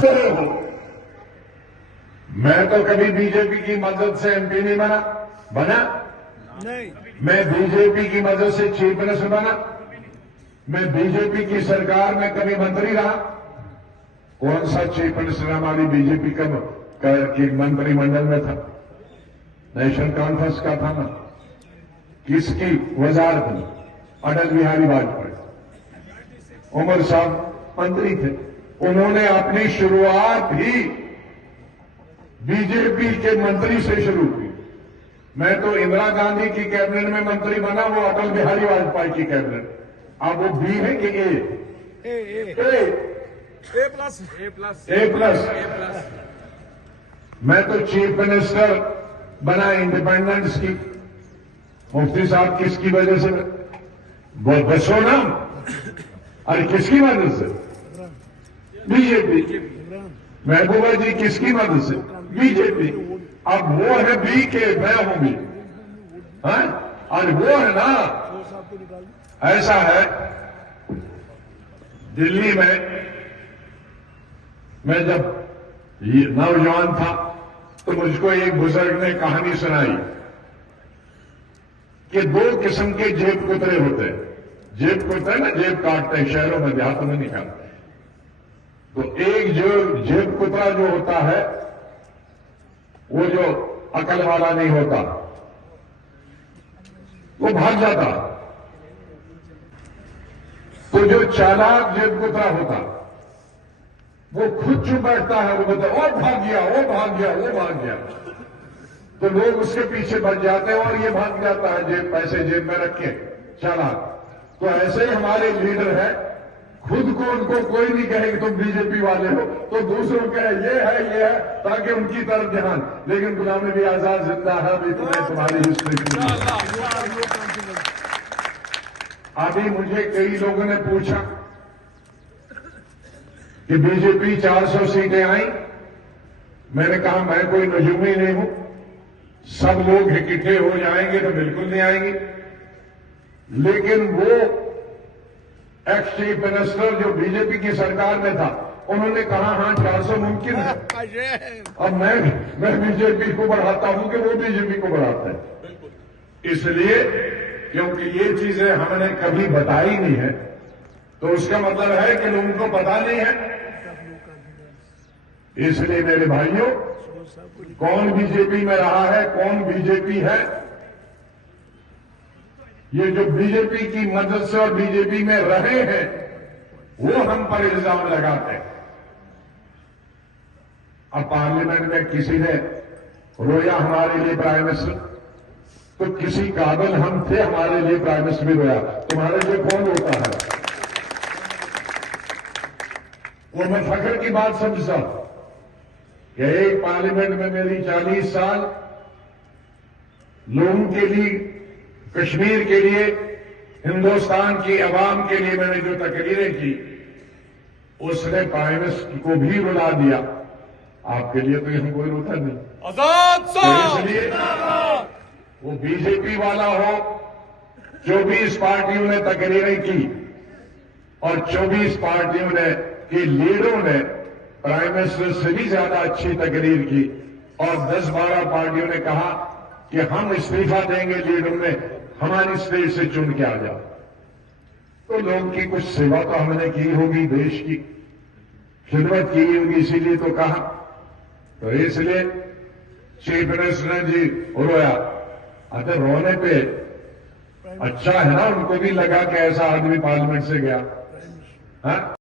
डरे हो। मैं तो कभी बीजेपी की मदद से एमपी नहीं बना नहीं। मैं बीजेपी की मदद से चीफ मिनिस्टर बना। मैं बीजेपी की सरकार में कभी मंत्री रहा। कौन सा चीफ मिनिस्टर हमारी बीजेपी की मंत्रिमंडल में था? नेशनल कॉन्फ्रेंस का था ना? किसकी वजारत में? अटल बिहारी वाजपेयी। उमर साहब मंत्री थे। उन्होंने अपनी शुरुआत ही बीजेपी के मंत्री से शुरू की। मैं तो इंदिरा गांधी की कैबिनेट में मंत्री बना, वो अटल बिहारी वाजपेयी की कैबिनेट। अब वो बी है कि ए प्लस। मैं तो चीफ मिनिस्टर बना इंडिपेंडेंस की। मुफ्ती साहब किसकी वजह से? बसो ना। अरे किसकी मदद से? बीजेपी। महबूबा जी किसकी मदद से? बीजेपी। अब वो है बी के, मैं हूं बी। और वो है ना, ऐसा है। दिल्ली में मैं जब नौजवान था तो मुझको एक बुजुर्ग ने कहानी सुनाई कि दो किस्म के जेब कुतरे होते हैं। जेब कुतरे ना, जेब काटते हैं, शहरों में देहातों में निकालते हैं। तो एक जो जेब कुतरा जो होता है, वो जो अकल वाला नहीं होता, वो भाग जाता। तो जो चालाक जेब कुतरा होता, वो खुद चुप बैठता है। वो बोलता है, ओ भाग गया, वो भाग गया, वो भाग गया। तो लोग उसके पीछे बढ़ जाते हैं और ये भाग जाता है जेब, पैसे जेब में रख के, चालाक। तो ऐसे ही हमारे लीडर है, खुद को उनको कोई नहीं कहे कि तुम बीजेपी वाले हो, तो दूसरों कहे ये है, ताकि उनकी तरफ ध्यान। लेकिन गुलाम नबी आजाद जिंदा है, अभी तुम्हारी हिस्ट्री। अभी मुझे कई लोगों ने पूछा कि बीजेपी 400 सीटें आई। मैंने कहा मैं कोई नजूमी नहीं हूं। सब लोग इकट्ठे हो जाएंगे तो बिल्कुल नहीं आएंगे। लेकिन वो एक्स चीफ मिनिस्टर जो बीजेपी की सरकार में था, उन्होंने कहा हां 400 मुमकिन है। अब मैं बीजेपी को बढ़ाता हूं कि वो बीजेपी को बढ़ाता है। इसलिए क्योंकि ये चीजें हमने कभी बताई नहीं है, तो उसका मतलब है कि लोगों को पता नहीं है। इसलिए मेरे भाइयों, कौन बीजेपी में रहा है, कौन बीजेपी है, ये जो बीजेपी की मदद से और बीजेपी में रहे हैं, वो हम पर इल्जाम लगाते हैं। अब पार्लियामेंट में किसी ने रोया हमारे लिए प्राइम मिनिस्टर, तो किसी काबिल हम थे, हमारे लिए प्राइम मिनिस्टर भी रोया। तुम्हारे लिए कौन रोता है? वो मैं फख्र की बात समझता हूं कि एक पार्लियामेंट में मेरी 40 साल लोगों के लिए, कश्मीर के लिए, हिंदुस्तान की आवाम के लिए मैंने जो तकरीरें की, उसने प्राइम मिनिस्टर को भी रुला दिया। आपके लिए तो यहां कोई रोता नहीं। आजाद साहब। तो इसलिए वो बीजेपी वाला हो, 24 पार्टियों ने तकरीरें की और 24 पार्टियों ने के लीडरों ने प्राइम मिनिस्टर से भी ज्यादा अच्छी तकरीर की, और 10-12 पार्टियों ने कहा कि हम इस्तीफा देंगे लीडर में, हमारी स्टेट से चुन के आ जाओ। तो लोगों की कुछ सेवा तो हमने की होगी, देश की खिदमत की होगी, इसीलिए तो कहा। तो इसलिए चीफ मिनिस्टर ने जी रोया। अगर रोने पे अच्छा है ना, उनको भी लगा कि ऐसा आदमी पार्लियामेंट से गया। हाँ?